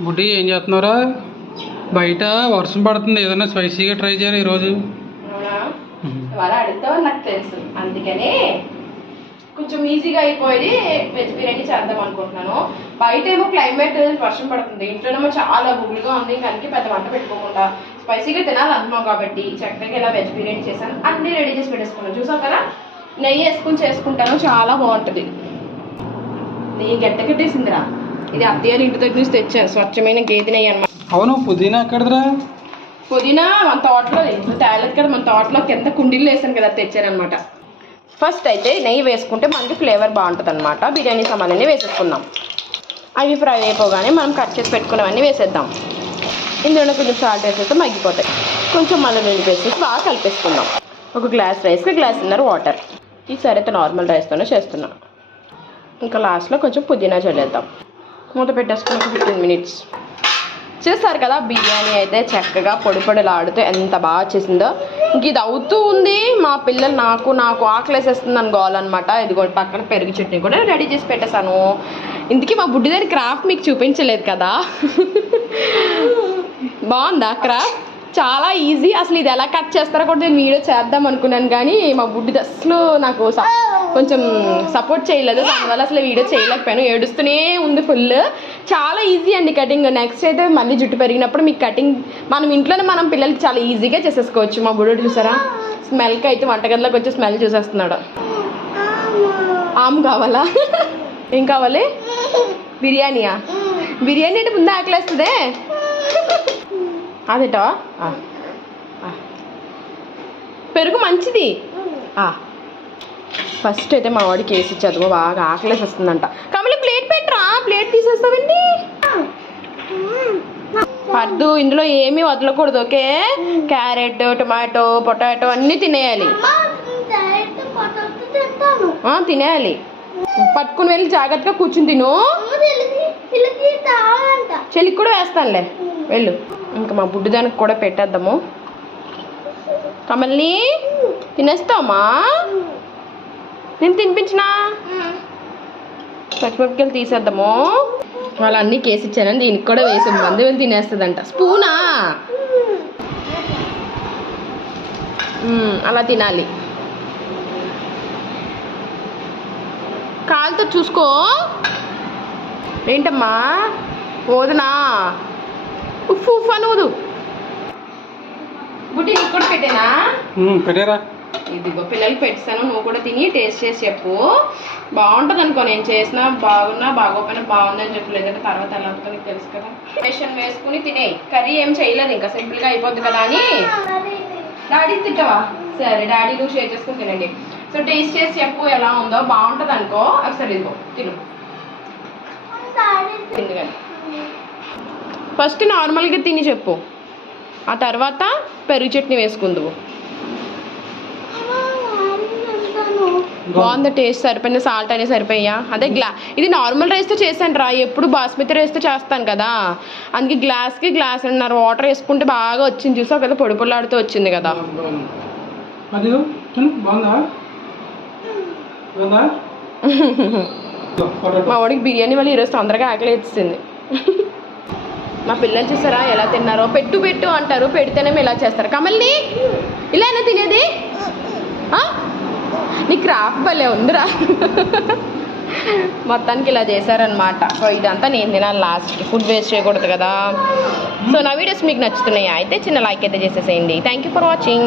బుడ్డి ఏం చేస్తున్నారా బయట వర్షం పడుతుంది ఏదైనా స్పైసీగా ట్రై చేయాలి ఈరోజు. నాకు తెలుసు. అందుకనే కొంచెం ఈజీగా అయిపోయేది వెజ్ బిర్యానీ చేద్దాం అనుకుంటున్నాను. బయట ఏమో క్లైమేట్ వర్షం పడుతుంది. ఇంట్లోనేమో చాలా బుగులుగా ఉంది. కనుక పెద్ద వంట పెట్టుకోకుండా స్పైసీగా తినాలి అంటున్నాం కాబట్టి చక్కగా ఇలా వెజ్ బిర్యానీ చేశాను. అన్నీ రెడీ చేసి పెట్టేసుకున్నాను. చూసావు కదా? నెయ్యి వేసుకుని చేసుకుంటాను. చాలా బాగుంటుంది. నెయ్యి గట్ట కట్టేసిందిరా ఇది అత్తయ్య ఇంటి దగ్గర నుంచి తెచ్చాను స్వచ్ఛమైన గేదె నెయ్యి అనమాట అవును పుదీనా ఎక్కడదిరా? పుదీనా మన తోటలో తేలేదు కదా మన తోటలో కింద కుండీలు వేసాను కదా తెచ్చారనమాట ఫస్ట్ అయితే నెయ్యి వేసుకుంటే మనకి ఫ్లేవర్ బాగుంటుంది అనమాట బిర్యానీ సామాన్లన్నీ వేసేసుకుందాం. అవి ఫ్రై అయిపోగానే మనం కట్ చేసి పెట్టుకున్నవన్నీ వేసేద్దాం. ఇందులో కొంచెం సాల్ట్ వేసేస్తే మగ్గిపోతాయి. కొంచెం మళ్ళీ నీళ్ళు వేసేసి బాగా కలిపేసుకుందాం. ఒక గ్లాస్ రైస్కి గ్లాస్ ఉన్నారు వాటర్. ఈసారి అయితే నార్మల్ రైస్తోనే చేస్తున్నా. ఇంకా లాస్ట్లో కొంచెం పుదీనా చల్లేద్దాం. మూత పెట్టేసుకుని ఒక ఫిఫ్టీన్ మినిట్స్ చూస్తారు కదా బిర్యానీ అయితే చక్కగా పొడి పొడిలాడుతూ ఎంత బాగా చేసిందో. ఇంక ఇది అవుతూ ఉంది. మా పిల్లలు నాకు నాకు ఆకలేసేస్తుంది అని గోలనమాట ఇదిగో పక్కన పెరుగు చట్నీ కూడా రెడీ చేసి పెట్టేశాను. ఇందుకే మా బుడ్డి దగ్గర క్రాఫ్ట్ మీకు చూపించలేదు కదా. బాగుందా క్రాఫ్ట్? చాలా ఈజీ. అసలు ఇది ఎలా కట్ చేస్తారో కూడా నేను వీడియో చేద్దాం అనుకున్నాను కానీ మా బుడ్డిది అసలు నాకు స- కొంచెం సపోర్ట్ చేయలేదు. దానివల్ల అసలు వీడియో చేయలేకపోయాను. ఏడుస్తూనే ఉంది ఫుల్ చాలా ఈజీ అండి కటింగ్ నెక్స్ట్ అయితే మళ్ళీ జుట్టు పెరిగినప్పుడు మీకు కటింగ్ మనం ఇంట్లోనే మనం పిల్లలకి చాలా ఈజీగా చేసేసుకోవచ్చు. మా బుడ్డోడు చూసారా? స్మెల్కి అయితే వంటగదిలోకి వచ్చి స్మెల్ చూసేస్తున్నాడు. ఆమ్ కావాలా? ఏం కావాలి? బిర్యానీయా? బిర్యానీ అంటే ముందే ఆకలేస్తుందే? అదేటా. పెరుగు మంచిది? ఆ. ఫస్ట్ అయితే మా వాడికి వేసి చదువు బాగా ఆకలేసి వస్తుందంట కమలి ప్లేట్ పెట్టరా? ప్లేట్ తీసేస్తావండి పద్దు ఇందులో ఏమీ వదలకూడదు ఓకే? క్యారెట్ టొమాటో పొటాటో అన్నీ తినేయాలి. తినేయాలి. పట్టుకుని వెళ్ళి జాగ్రత్తగా కూర్చుని తిను. చెల్లికి కూడా వేస్తానులే. వెళ్ళు. ఇంకా మా బుడ్డిదానికి కూడా పెట్టేద్దాము. కమల్ని తినేస్తామా నేను తినిపించినా? పచ్చిమిరపకాయలు తీసేద్దాము. వాళ్ళు అన్నీ కేసి ఇచ్చానని దీనికి కూడా వేసి మంది వెళ్ళి తినేస్తుందంట. స్పూనా? అలా తినాలి. కాలుతో చూసుకో. ఏంటమ్మా? ఓదనా ఉఫ్ ఉఫ్ అని ఊదు బుట్టి కూడా పెట్టేనా? పెట్టారా. ఇదిగో పిల్లలకి పెట్టాను నువ్వు కూడా తిని టేస్ట్ చేసి చెప్పు. బాగుంటుంది అనుకో నేను చేసినా బాగున్నా బాగోపోయినా బాగుందని చెప్పు. లేదంటే తర్వాత ఎలా ఉంటుందో నీకు తెలుసు కదా. రేషన్ వేసుకుని తినే. కర్రీ ఏం చేయలేదు ఇంకా సింపుల్గా అయిపోద్ది కదా అని. డాడీ తింటావా? సరే డాడీ నువ్వు షేర్ చేసుకుని తినండి. సో టేస్ట్ చేసి చెప్పు ఎలా ఉందో. బాగుంటుంది అనుకో. ఒకసారి ఇదిగో తిను. ఫస్ట్ నార్మల్గా తిని చెప్పు. ఆ తర్వాత పెరుగు చట్నీ వేసుకుందువు. బాగుంది టేస్ట్ సరిపోయింది సాల్ట్ అనేది సరిపోయా అదే గ్లా ఇది నార్మల్ రైస్తో చేశాను రా ఎప్పుడు బాస్మతి రైస్తో చేస్తాను కదా. అందుకే గ్లాస్కి గ్లాస్ అన్నారు వాటర్ వేసుకుంటే బాగా వచ్చింది. చూసావు కదా పొడి పొల్లాడుతూ వచ్చింది కదా. మా వాడికి బిర్యానీ వల్ల ఈరోజు తొందరగా ఆకలి వేస్తుంది మా పిల్లలు చూసారా ఎలా తిన్నారో? పెట్టు పెట్టు అంటారు. పెడితేనేమో ఇలా చేస్తారు. కమల్ని ఇలా అయినా తినేది ఆ? నీ క్రాఫ్ట్ భలే ఉందిరా. మొత్తానికి ఇలా చేశారనమాట సో ఇదంతా నేను తినాలి లాస్ట్కి ఫుడ్ వేస్ట్ చేయకూడదు కదా. సో నా వీడియోస్ మీకు నచ్చుతున్నాయా? అయితే చిన్న లైక్ అయితే చేసేసేయండి. Thank you for watching